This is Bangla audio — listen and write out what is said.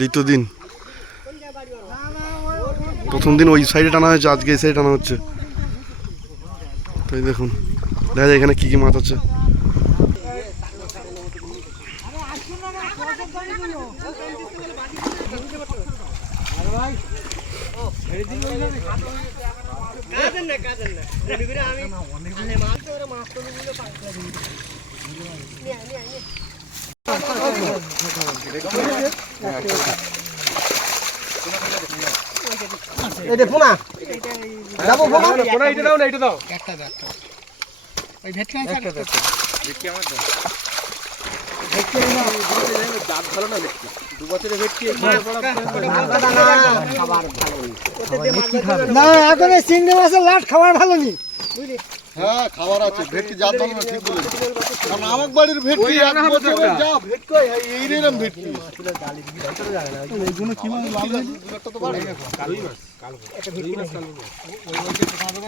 দ্বিতীয় দিন। প্রথম দিন ওই সাইডে টানা হয়েছে, আজকে এই সাইডে টানা হচ্ছে। তাই দেখুন, দেখা যায় এখানে কি কি মাছ আছে। চিংড়ি মাছের লাট খাবার ভালো নি। হ্যাঁ খাবার আছে, ভেটকি জাত ভালো না, ঠিক বলেছি। কারণ আমার বাড়ির ভেটকি এক বছরের যা ভেটকি এইরকম ভেটকি। এইগুলো কি মাছ? লাল ভেটকি তো বাড়ে।